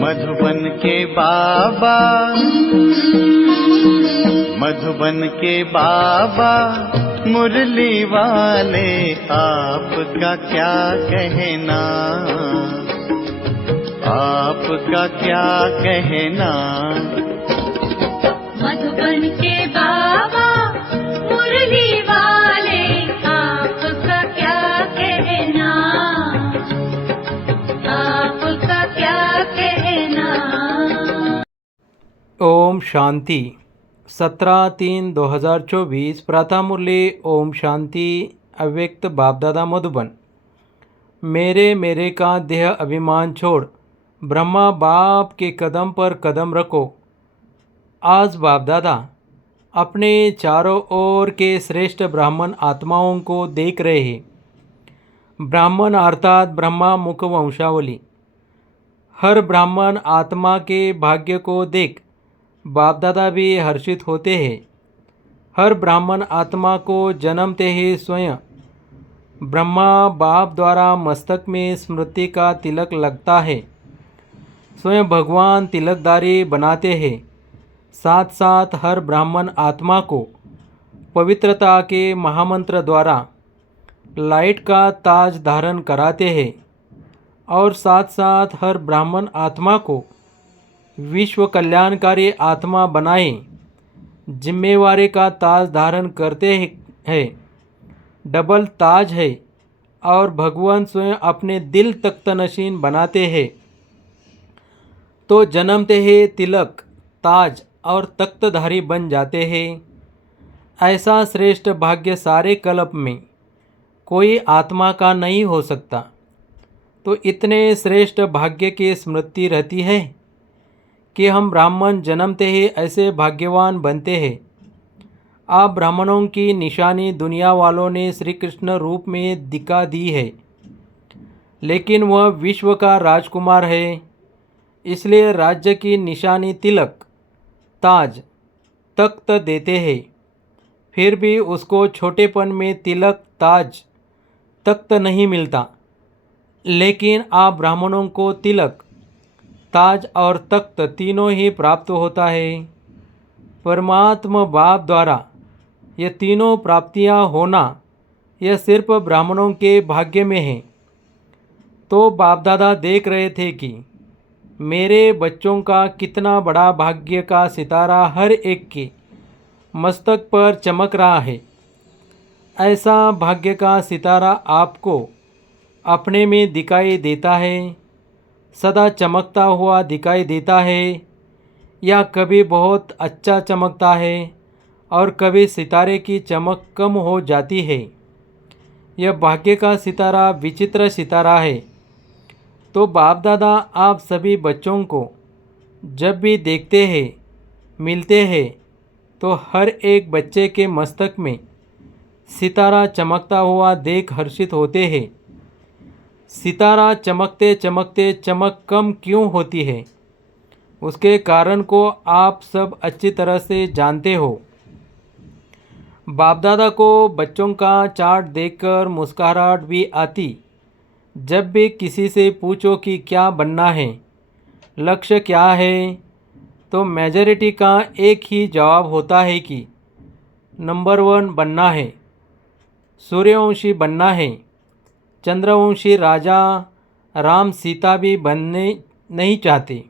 मधुबन के बाबा, मधुबन के बाबा मुरली वाले, आपका क्या कहना, आपका क्या कहना। मधुबन के बाबा मुरली वाले, आपका क्या कहना, आपका क्या कहना। ओम शांति। 17/3/2024 प्रातः मुरली। ओम शांति। अव्यक्त बापदादा मधुबन। मेरे का देह अभिमान छोड़ ब्रह्मा बाप के कदम पर कदम रखो। आज बापदादा अपने चारों ओर के श्रेष्ठ ब्राह्मण आत्माओं को देख रहे हैं। ब्राह्मण अर्थात ब्रह्मा मुख वंशावली। हर ब्राह्मण आत्मा के भाग्य को देख बापदादा भी हर्षित होते हैं। हर ब्राह्मण आत्मा को जन्मते ही स्वयं ब्रह्मा बाप द्वारा मस्तक में स्मृति का तिलक लगता है। स्वयं भगवान तिलकदारी बनाते हैं। साथ साथ हर ब्राह्मण आत्मा को पवित्रता के महामंत्र द्वारा लाइट का ताज धारण कराते हैं और साथ साथ हर ब्राह्मण आत्मा को विश्व कल्याणकारी आत्मा बनाए जिम्मेवारी का ताज धारण करते हैं। डबल ताज है और भगवान स्वयं अपने दिल तख्तनशीन बनाते हैं। तो जन्मते ही तिलक ताज और तख्तधारी बन जाते हैं। ऐसा श्रेष्ठ भाग्य सारे कल्प में कोई आत्मा का नहीं हो सकता। तो इतने श्रेष्ठ भाग्य की स्मृति रहती है कि हम ब्राह्मण जन्मते ही ऐसे भाग्यवान बनते हैं। आप ब्राह्मणों की निशानी दुनिया वालों ने श्री कृष्ण रूप में दिखा दी है, लेकिन वह विश्व का राजकुमार है। इसलिए राज्य की निशानी तिलक ताज तख्त देते हैं। फिर भी उसको छोटेपन में तिलक ताज तख्त नहीं मिलता। लेकिन आप ब्राह्मणों को तिलक ताज और तख्त तीनों ही प्राप्त होता है। परमात्मा बाप द्वारा ये तीनों प्राप्तियां होना यह सिर्फ ब्राह्मणों के भाग्य में है। तो बापदादा देख रहे थे कि मेरे बच्चों का कितना बड़ा भाग्य का सितारा हर एक के मस्तक पर चमक रहा है। ऐसा भाग्य का सितारा आपको अपने में दिखाई देता है, सदा चमकता हुआ दिखाई देता है, या कभी बहुत अच्छा चमकता है और कभी सितारे की चमक कम हो जाती है। यह भाग्य का सितारा विचित्र सितारा है। तो बाप दादा आप सभी बच्चों को जब भी देखते हैं मिलते हैं तो हर एक बच्चे के मस्तक में सितारा चमकता हुआ देख हर्षित होते हैं। सितारा चमकते चमकते चमक कम क्यों होती है, उसके कारण को आप सब अच्छी तरह से जानते हो। बापदादा को बच्चों का चार्ट देखकर मुस्कुराहट भी आती। जब भी किसी से पूछो कि क्या बनना है, लक्ष्य क्या है, तो मेजॉरिटी का एक ही जवाब होता है कि नंबर 1 बनना है, सूर्यवंशी बनना है। चंद्रवंशी राजा राम सीता भी बनने नहीं चाहते।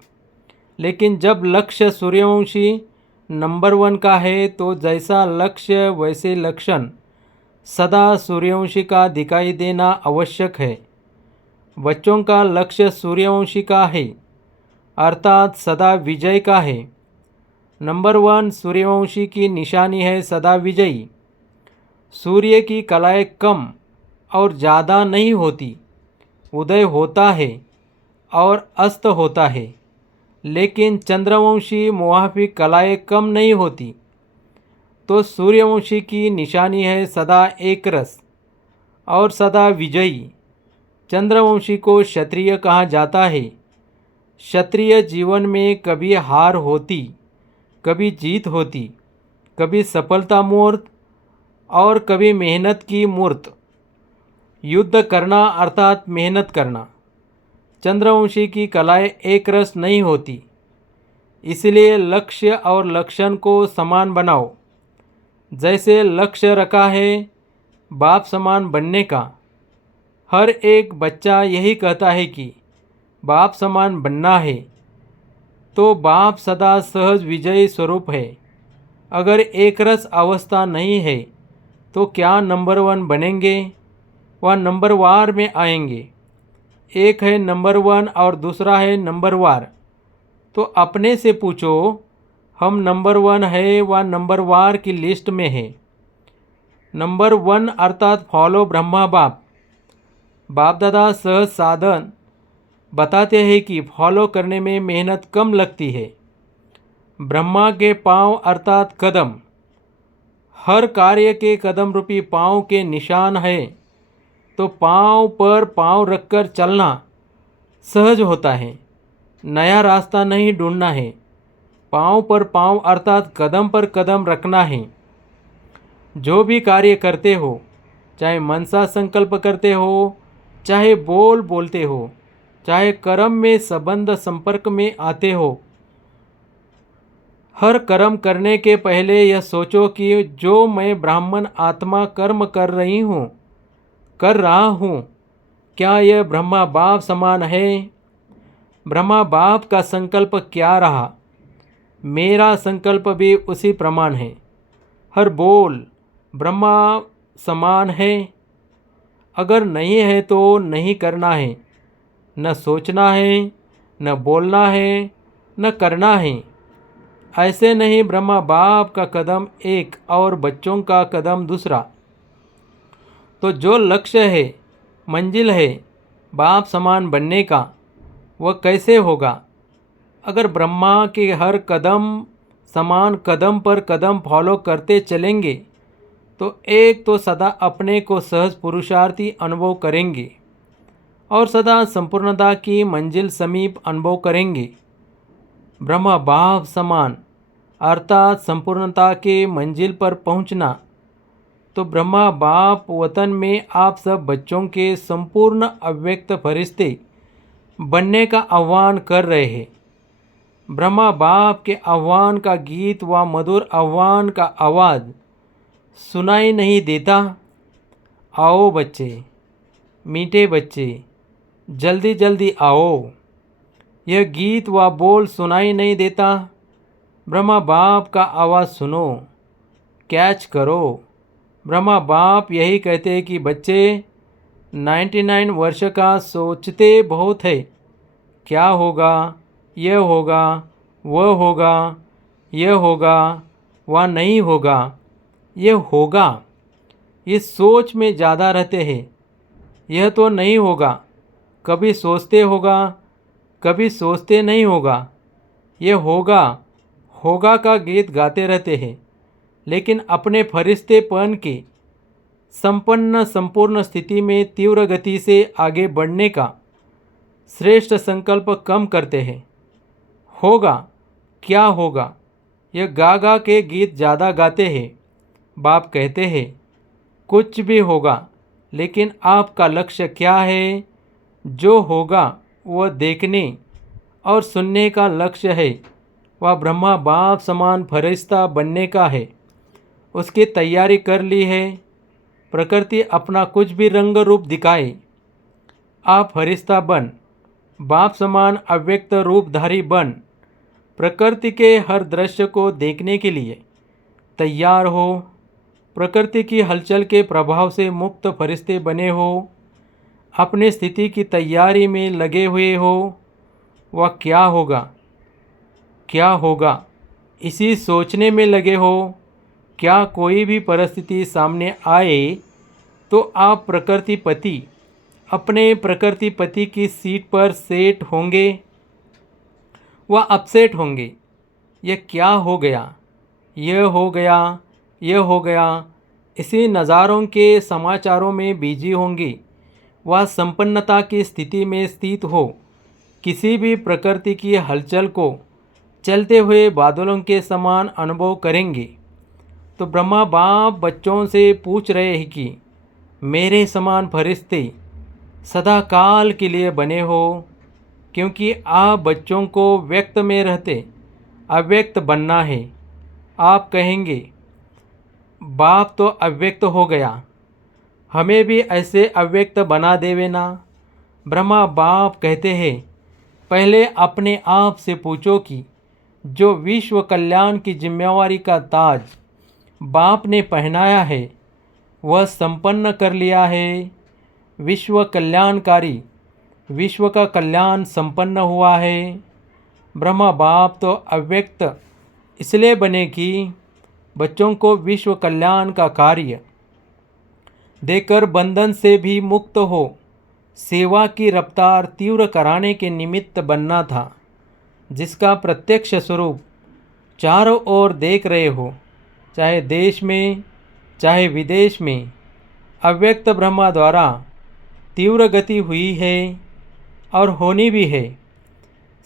लेकिन जब लक्ष्य सूर्यवंशी नंबर 1 का है तो जैसा लक्ष्य वैसे लक्षण सदा सूर्यवंशी का दिखाई देना आवश्यक है। बच्चों का लक्ष्य सूर्यवंशी का है, अर्थात सदा विजय का है। नंबर 1 सूर्यवंशी की निशानी है सदा विजयी। सूर्य की कलाएं कम और ज़्यादा नहीं होती। उदय होता है और अस्त होता है। लेकिन चंद्रवंशी मुवाफिक कलाएं कम नहीं होती। तो सूर्यवंशी की निशानी है सदा एक रस और सदा विजयी। चंद्रवंशी को क्षत्रिय कहा जाता है। क्षत्रिय जीवन में कभी हार होती, कभी जीत होती, कभी सफलता मूर्त और कभी मेहनत की मूर्त। युद्ध करना अर्थात मेहनत करना। चंद्रवंशी की कलाएं एक रस नहीं होती। इसलिए लक्ष्य और लक्षण को समान बनाओ। जैसे लक्ष्य रखा है बाप समान बनने का, हर एक बच्चा यही कहता है कि बाप समान बनना है, तो बाप सदा सहज विजयी स्वरूप है। अगर एक रस अवस्था नहीं है तो क्या नंबर 1 बनेंगे? वह नंबर वार में आएंगे। एक है नंबर 1 और दूसरा है नंबर वार। तो अपने से पूछो, हम नंबर 1 है व नंबर वार की लिस्ट में है। नंबर 1 अर्थात फॉलो ब्रह्मा बाप। बाप दादा सहज साधन बताते हैं कि फॉलो करने में मेहनत कम लगती है। ब्रह्मा के पांव अर्थात कदम, हर कार्य के कदम रूपी पांव के निशान है, तो पांव पर पांव रखकर चलना सहज होता है। नया रास्ता नहीं ढूंढना है, पांव पर पांव अर्थात कदम पर कदम रखना है। जो भी कार्य करते हो, चाहे मनसा संकल्प करते हो, चाहे बोलते हो, चाहे कर्म में संबंध संपर्क में आते हो, हर कर्म करने के पहले यह सोचो कि जो मैं ब्राह्मण आत्मा कर्म कर रहा हूँ, क्या यह ब्रह्मा बाप समान है? ब्रह्मा बाप का संकल्प क्या रहा, मेरा संकल्प भी उसी प्रमाण है। हर बोल ब्रह्मा समान है। अगर नहीं है तो नहीं करना है, न सोचना है, न बोलना है, न करना है। ऐसे नहीं ब्रह्मा बाप का कदम एक और बच्चों का कदम दूसरा। तो जो लक्ष्य है, मंजिल है बाप समान बनने का, वह कैसे होगा? अगर ब्रह्मा के हर कदम समान कदम पर कदम फॉलो करते चलेंगे तो एक तो सदा अपने को सहज पुरुषार्थी अनुभव करेंगे और सदा संपूर्णता की मंजिल समीप अनुभव करेंगे। ब्रह्मा बाप समान अर्थात संपूर्णता के मंजिल पर पहुंचना, तो ब्रह्मा बाप वतन में आप सब बच्चों के संपूर्ण अव्यक्त फरिश्ते बनने का आह्वान कर रहे हैं। ब्रह्मा बाप के आह्वान का गीत व मधुर आह्वान का आवाज़ सुनाई नहीं देता? आओ बच्चे, मीठे बच्चे, जल्दी जल्दी आओ। यह गीत व बोल सुनाई नहीं देता? ब्रह्मा बाप का आवाज़ सुनो, कैच करो। ब्रह्मा बाप यही कहते हैं कि बच्चे 99 वर्ष का सोचते बहुत है, क्या होगा, यह होगा, वह होगा, यह होगा, वह नहीं होगा, यह होगा। इस सोच में ज़्यादा रहते हैं। यह तो नहीं होगा, कभी सोचते होगा, कभी सोचते नहीं होगा। यह होगा, होगा का गीत गाते रहते हैं, लेकिन अपने फरिश्तेपन की संपूर्ण स्थिति में तीव्र गति से आगे बढ़ने का श्रेष्ठ संकल्प कम करते हैं। होगा, क्या होगा, यह गा के गीत ज़्यादा गाते हैं। बाप कहते हैं कुछ भी होगा, लेकिन आपका लक्ष्य क्या है? जो होगा वह देखने और सुनने का लक्ष्य है, वह ब्रह्मा बाप समान फरिश्ता बनने का है। उसकी तैयारी कर ली है। प्रकृति अपना कुछ भी रंग रूप दिखाए, आप फरिश्ता बन, बाप समान अव्यक्त रूपधारी बन, प्रकृति के हर दृश्य को देखने के लिए तैयार हो। प्रकृति की हलचल के प्रभाव से मुक्त फरिश्ते बने हो, अपनी स्थिति की तैयारी में लगे हुए हो। वह क्या होगा, क्या होगा, इसी सोचने में लगे हो। क्या कोई भी परिस्थिति सामने आए तो आप प्रकृतिपति अपने प्रकृतिपति की सीट पर सेट होंगे, वह अपसेट होंगे। यह क्या हो गया, यह हो गया, यह हो गया, इसी नज़ारों के समाचारों में बिजी होंगे। वह संपन्नता की स्थिति में स्थित हो, किसी भी प्रकृति की हलचल को चलते हुए बादलों के समान अनुभव करेंगे। तो ब्रह्मा बाप बच्चों से पूछ रहे हैं कि मेरे समान फरिश्ते सदा काल के लिए बने हो, क्योंकि आप बच्चों को व्यक्त में रहते अव्यक्त बनना है। आप कहेंगे बाप तो अव्यक्त हो गया, हमें भी ऐसे अव्यक्त बना देवे ना। ब्रह्मा बाप कहते हैं पहले अपने आप से पूछो कि जो विश्व कल्याण की जिम्मेवारी का ताज बाप ने पहनाया है वह संपन्न कर लिया है। विश्व कल्याणकारी, विश्व का कल्याण संपन्न हुआ है। ब्रह्मा बाप तो अव्यक्त इसलिए बने कि बच्चों को विश्व कल्याण का कार्य देकर बंधन से भी मुक्त हो सेवा की रफ्तार तीव्र कराने के निमित्त बनना था, जिसका प्रत्यक्ष स्वरूप चारों ओर देख रहे हो, चाहे देश में चाहे विदेश में। अव्यक्त ब्रह्मा द्वारा तीव्र गति हुई है और होनी भी है।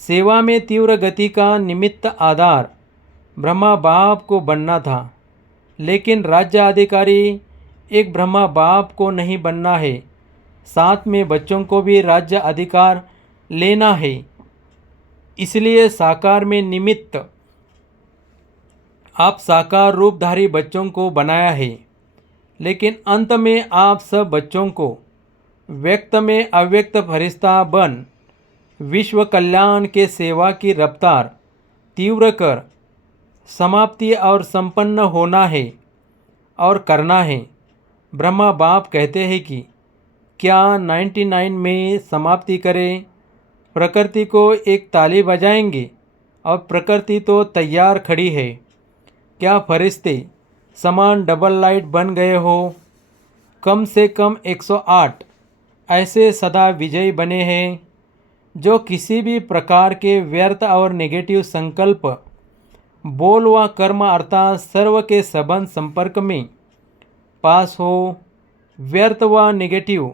सेवा में तीव्र गति का निमित्त आधार ब्रह्मा बाप को बनना था, लेकिन राज्य अधिकारी एक ब्रह्मा बाप को नहीं बनना है, साथ में बच्चों को भी राज्य अधिकार लेना है। इसलिए साकार में निमित्त आप साकार रूपधारी बच्चों को बनाया है, लेकिन अंत में आप सब बच्चों को व्यक्त में अव्यक्त फरिश्ता बन विश्व कल्याण के सेवा की रफ्तार तीव्र कर समाप्ति और संपन्न होना है और करना है। ब्रह्मा बाप कहते हैं कि क्या 99 में समाप्ति करें? प्रकृति को एक ताली बजाएंगे और प्रकृति तो तैयार खड़ी है। क्या फरिश्ते समान डबल लाइट बन गए हो? कम से कम 108 ऐसे सदा विजयी बने हैं जो किसी भी प्रकार के व्यर्थ और नेगेटिव संकल्प, बोल व कर्म अर्थात सर्व के संबंध संपर्क में पास हो। व्यर्थ व नेगेटिव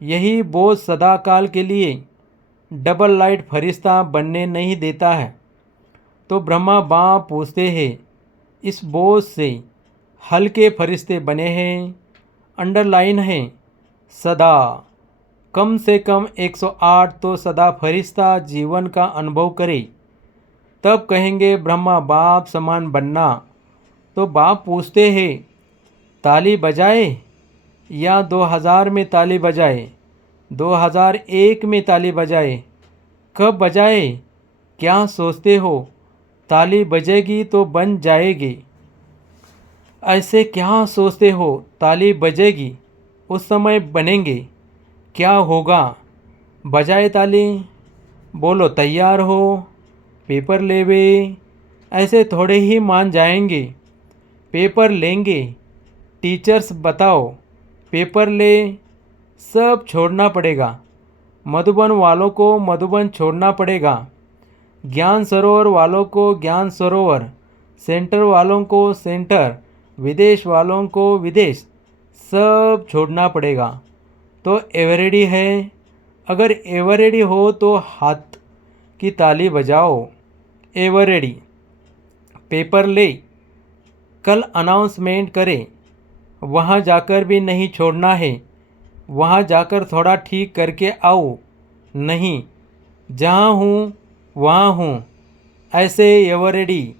यही बोझ सदाकाल के लिए डबल लाइट फरिश्ता बनने नहीं देता है। तो ब्रह्मा बाप पूछते हैं इस बोझ से हल्के फरिश्ते बने हैं। अंडरलाइन है सदा, कम से कम 108 तो सदा फरिश्ता जीवन का अनुभव करे, तब कहेंगे ब्रह्मा बाप समान बनना। तो बाप पूछते हैं ताली बजाए या 2000 में ताली बजाए, 2001 में ताली बजाए, कब बजाए? क्या सोचते हो ताली बजेगी तो बन जाएगी? ऐसे क्या सोचते हो ताली बजेगी उस समय बनेंगे? क्या होगा? बजाए ताली, बोलो तैयार हो, पेपर लेवे, ऐसे थोड़े ही मान जाएंगे। पेपर लेंगे, टीचर्स बताओ पेपर ले, सब छोड़ना पड़ेगा। मधुबन वालों को मधुबन छोड़ना पड़ेगा, ज्ञान सरोवर वालों को ज्ञान सरोवर, सेंटर वालों को सेंटर, विदेश वालों को विदेश, सब छोड़ना पड़ेगा। तो एवरेडी है? अगर एवरेडी हो तो हाथ की ताली बजाओ। एवरेडी पेपर ले, कल अनाउंसमेंट करें, वहाँ जाकर भी नहीं छोड़ना है। वहाँ जाकर थोड़ा ठीक करके आओ, नहीं जहाँ हूँ वहाँ हूँ, ऐसे एवरेडी।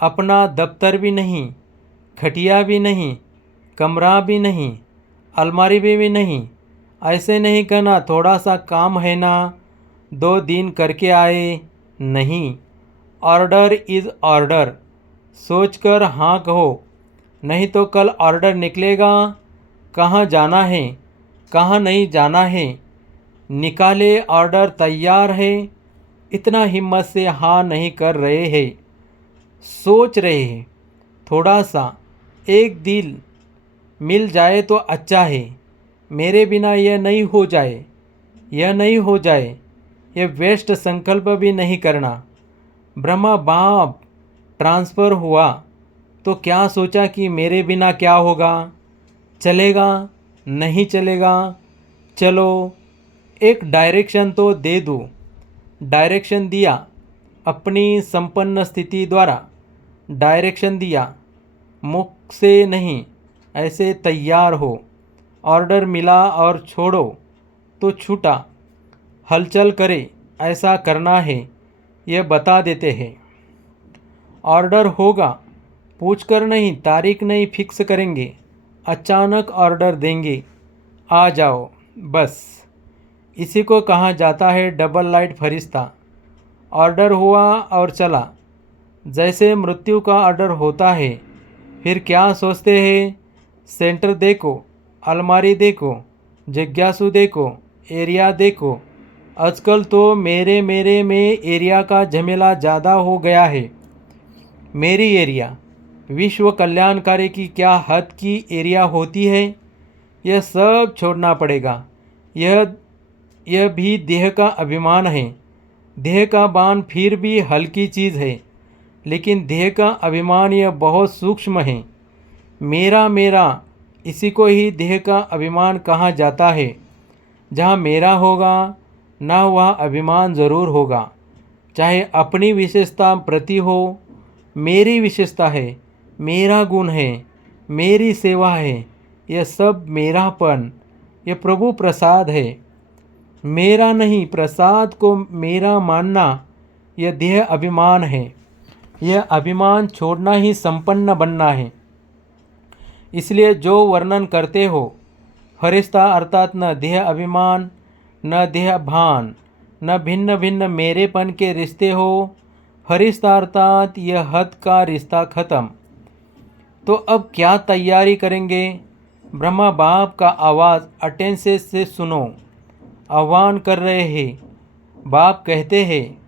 अपना दफ्तर भी नहीं, खटिया भी नहीं, कमरा भी नहीं, अलमारी भी नहीं, ऐसे नहीं करना। थोड़ा सा काम है ना, 2 दिन करके आए, नहीं। ऑर्डर इज़ ऑर्डर, सोचकर हाँ कहो, नहीं तो कल ऑर्डर निकलेगा। कहाँ जाना है, कहाँ नहीं जाना है, निकाले ऑर्डर तैयार है। इतना हिम्मत से हाँ नहीं कर रहे हैं, सोच रहे हैं थोड़ा सा एक दिल मिल जाए तो अच्छा है। मेरे बिना यह नहीं हो जाए, यह नहीं हो जाए, यह वेस्ट संकल्प भी नहीं करना। ब्रह्मा बाप ट्रांसफ़र हुआ तो क्या सोचा कि मेरे बिना क्या होगा? चलेगा नहीं चलेगा? चलो एक डायरेक्शन तो दे दूँ। डायरेक्शन दिया, अपनी संपन्न स्थिति द्वारा डायरेक्शन दिया, मुख से नहीं, ऐसे तैयार हो। ऑर्डर मिला और छोड़ो तो छूटा, हलचल करे ऐसा करना है यह बता देते हैं। ऑर्डर होगा, पूछकर नहीं, तारीख नहीं फिक्स करेंगे, अचानक ऑर्डर देंगे, आ जाओ बस। इसी को कहा जाता है डबल लाइट फरिश्ता। ऑर्डर हुआ और चला। जैसे मृत्यु का ऑर्डर होता है, फिर क्या सोचते हैं? सेंटर देखो, अलमारी देखो, जिज्ञासु देखो, एरिया देखो। आजकल तो मेरे में एरिया का झमेला ज़्यादा हो गया है। मेरी एरिया, विश्व कल्याणकारी की क्या हद की एरिया होती है? यह सब छोड़ना पड़ेगा। यह भी देह का अभिमान है। देह का बाण फिर भी हल्की चीज़ है, लेकिन देह का अभिमान यह बहुत सूक्ष्म है। मेरा इसी को ही देह का अभिमान कहा जाता है। जहाँ मेरा होगा ना वहाँ अभिमान ज़रूर होगा। चाहे अपनी विशेषता प्रति हो, मेरी विशेषता है, मेरा गुण है, मेरी सेवा है, यह सब मेरापन, यह प्रभु प्रसाद है। मेरा नहीं, प्रसाद को मेरा मानना, यह देह अभिमान है। यह अभिमान छोड़ना ही संपन्न बनना है। इसलिए जो वर्णन करते हो, फरिश्ता अर्थात न देह अभिमान, न देह भान, न भिन्न भिन्न मेरेपन के रिश्ते हो। फरिश्ता अर्थात यह हद का रिश्ता खत्म। तो अब क्या तैयारी करेंगे? ब्रह्मा बाप का आवाज़ अटेंशन से सुनो। आह्वान कर रहे हैं। बाप कहते हैं,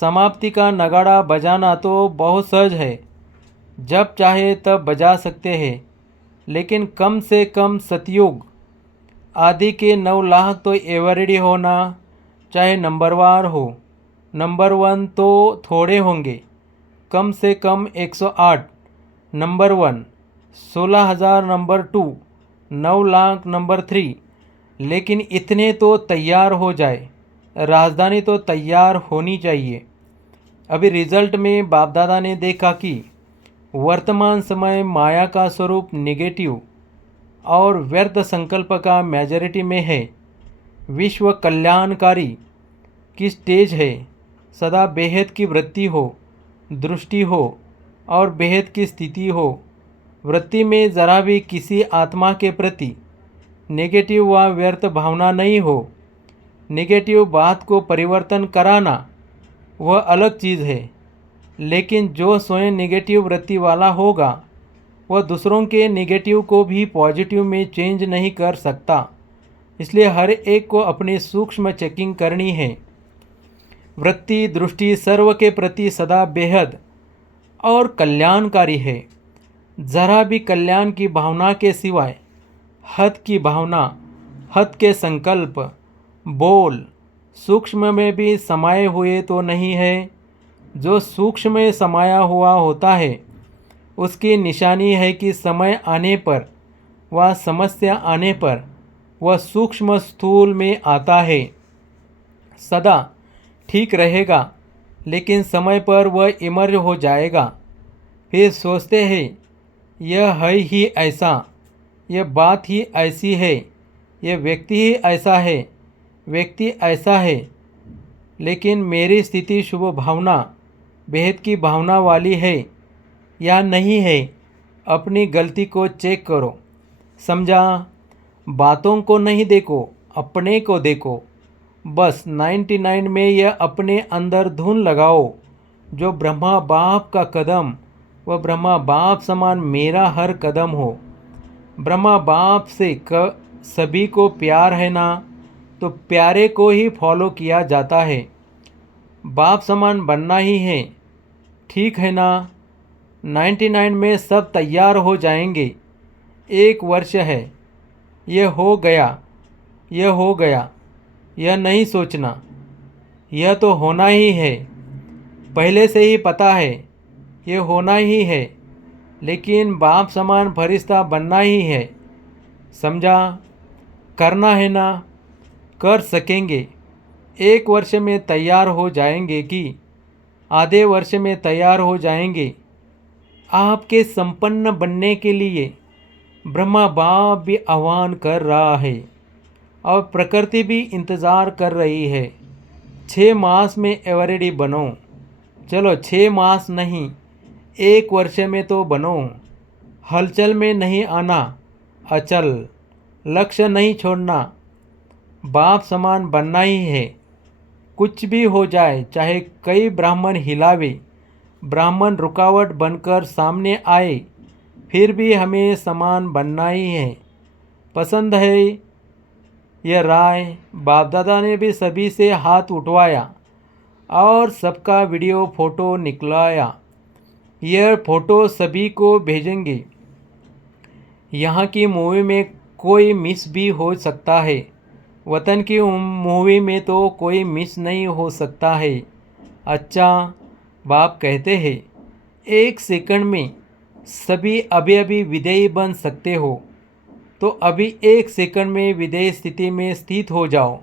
समाप्ति का नगाड़ा बजाना तो बहुत सहज है, जब चाहे तब बजा सकते हैं, लेकिन कम से कम सतयुग आदि के 9 लाख तो एवरेडी होना, चाहे नंबरवार हो। नंबर 1 तो थोड़े होंगे, कम से कम 108 नंबर 1, 16,000 नंबर 2, 9 लाख नंबर 3। लेकिन इतने तो तैयार हो जाए। राजधानी तो तैयार होनी चाहिए। अभी रिजल्ट में बाप दादा ने देखा कि वर्तमान समय माया का स्वरूप नेगेटिव और व्यर्थ संकल्प का मेजॉरिटी में है। विश्व कल्याणकारी की स्टेज है। सदा बेहद की वृत्ति हो, दृष्टि हो और बेहद की स्थिति हो। वृत्ति में ज़रा भी किसी आत्मा के प्रति नेगेटिव व व्यर्थ भावना नहीं हो। नेगेटिव बात को परिवर्तन कराना वह अलग चीज़ है, लेकिन जो स्वयं नेगेटिव वृत्ति वाला होगा वह दूसरों के नेगेटिव को भी पॉजिटिव में चेंज नहीं कर सकता। इसलिए हर एक को अपनी सूक्ष्म चेकिंग करनी है। वृत्ति दृष्टि सर्व के प्रति सदा बेहद और कल्याणकारी है। जरा भी कल्याण की भावना के सिवाय हद की भावना, हद के संकल्प, बोल सूक्ष्म में भी समाये हुए तो नहीं है। जो सूक्ष्म में समाया हुआ होता है उसकी निशानी है कि समय आने पर व समस्या आने पर वह सूक्ष्म स्थूल में आता है। सदा ठीक रहेगा, लेकिन समय पर वह इमर्ज हो जाएगा। फिर सोचते हैं यह है ही ऐसा, यह बात ही ऐसी है, यह व्यक्ति ही ऐसा है, व्यक्ति ऐसा है। लेकिन मेरी स्थिति शुभ भावना, बेहद की भावना वाली है या नहीं है? अपनी गलती को चेक करो। समझा? बातों को नहीं देखो, अपने को देखो। बस 99 में यह अपने अंदर धुन लगाओ। जो ब्रह्मा बाप का कदम वह ब्रह्मा बाप समान मेरा हर कदम हो। ब्रह्मा बाप से सभी को प्यार है ना, तो प्यारे को ही फॉलो किया जाता है। बाप समान बनना ही है, ठीक है ना? 99 में सब तैयार हो जाएंगे। 1 वर्ष है, यह हो गया, यह हो गया, यह नहीं सोचना, यह तो होना ही है। पहले से ही पता है यह होना ही है, लेकिन बाप समान फरिश्ता बनना ही है। समझा? करना है ना? कर सकेंगे। 1 वर्ष में तैयार हो जाएंगे कि आधे वर्ष में तैयार हो जाएंगे। आपके संपन्न बनने के लिए ब्रह्मा बाप भी आह्वान कर रहा है और प्रकृति भी इंतज़ार कर रही है। 6 मास में एवरेडी बनो। चलो 6 मास नहीं, 1 वर्ष में तो बनो। हलचल में नहीं आना, अचल। लक्ष्य नहीं छोड़ना, बाप समान बनना ही है। कुछ भी हो जाए, चाहे कई ब्राह्मण हिलावे, ब्राह्मण रुकावट बनकर सामने आए, फिर भी हमें समान बनना ही है। पसंद है यह राय। बाप दादा ने भी सभी से हाथ उठवाया और सबका वीडियो फोटो निकलाया। यह फोटो सभी को भेजेंगे। यहाँ की मूवी में कोई मिस भी हो सकता है, वतन की मूवी में तो कोई मिस नहीं हो सकता है। अच्छा, बाप कहते हैं 1 सेकंड में सभी अभी विदेही बन सकते हो, तो अभी 1 सेकंड में विदेही स्थिति में स्थित हो जाओ।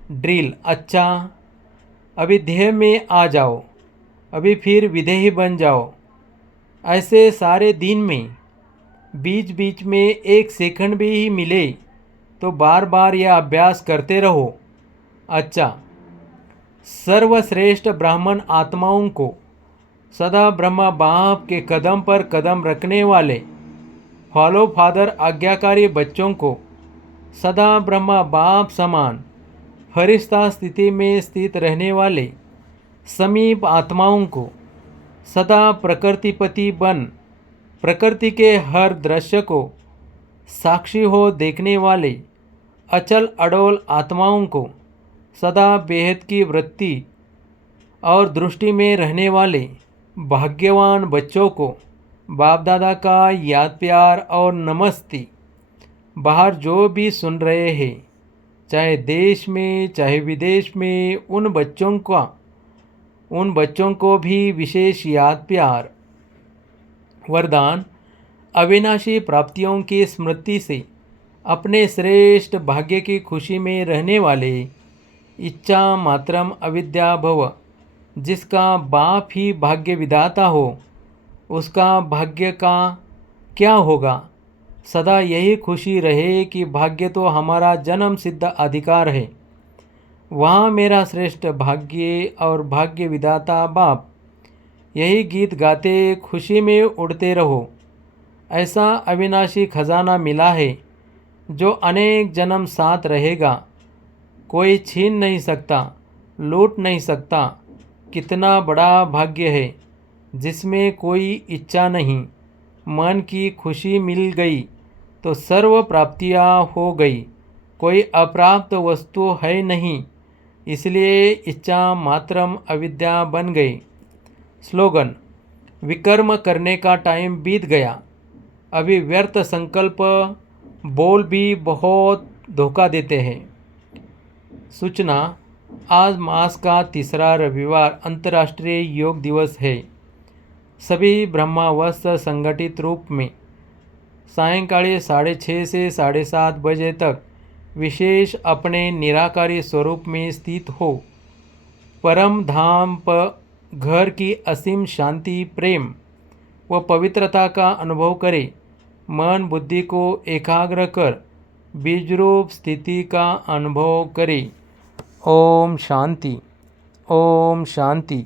ड्रिल। अच्छा, अभी ध्येय में आ जाओ, अभी फिर विदेही बन जाओ। ऐसे सारे दिन में बीच बीच में 1 सेकंड भी ही मिले तो बार बार यह अभ्यास करते रहो। अच्छा, सर्वश्रेष्ठ ब्राह्मण आत्माओं को, सदा ब्रह्मा बाप के कदम पर कदम रखने वाले फॉलो फादर आज्ञाकारी बच्चों को, सदा ब्रह्मा बाप समान फरिश्ता स्थिति में स्थित रहने वाले समीप आत्माओं को, सदा प्रकृतिपति बन प्रकृति के हर दृश्य को साक्षी हो देखने वाले अचल अडोल आत्माओं को, सदा बेहद की वृत्ति और दृष्टि में रहने वाले भाग्यवान बच्चों को बाप दादा का याद प्यार और नमस्ते। बाहर जो भी सुन रहे हैं, चाहे देश में चाहे विदेश में, उन बच्चों को भी विशेष याद प्यार। वरदान। अविनाशी प्राप्तियों की स्मृति से अपने श्रेष्ठ भाग्य की खुशी में रहने वाले इच्छा मात्रम अविद्या भव, जिसका बाप ही भाग्य विधाता हो, उसका भाग्य का क्या होगा। सदा यही खुशी रहे कि भाग्य तो हमारा जन्म सिद्ध अधिकार है, वहाँ मेरा श्रेष्ठ भाग्य और भाग्य विधाता बाप। यही गीत गाते खुशी में उड़ते रहो। ऐसा अविनाशी खजाना मिला है जो अनेक जन्म साथ रहेगा। कोई छीन नहीं सकता, लूट नहीं सकता। कितना बड़ा भाग्य है जिसमें कोई इच्छा नहीं। मन की खुशी मिल गई तो सर्व प्राप्तियाँ हो गई। कोई अप्राप्त वस्तु है नहीं, इसलिए इच्छा मात्रम अविद्या बन गई। स्लोगन। विकर्म करने का टाइम बीत गया। अभी व्यर्थ संकल्प बोल भी बहुत धोखा देते हैं। सूचना। आज मास का 3रा रविवार अंतर्राष्ट्रीय योग दिवस है। सभी ब्रह्मावस्थ संगठित रूप में सायंकाले 6:30 से 7:30 बजे तक विशेष अपने निराकारी स्वरूप में स्थित हो परम धाम पर घर की असीम शांति, प्रेम व पवित्रता का अनुभव करें। मन बुद्धि को एकाग्र कर बीजरूप स्थिति का अनुभव करें। ओम शांति, ओम शांति।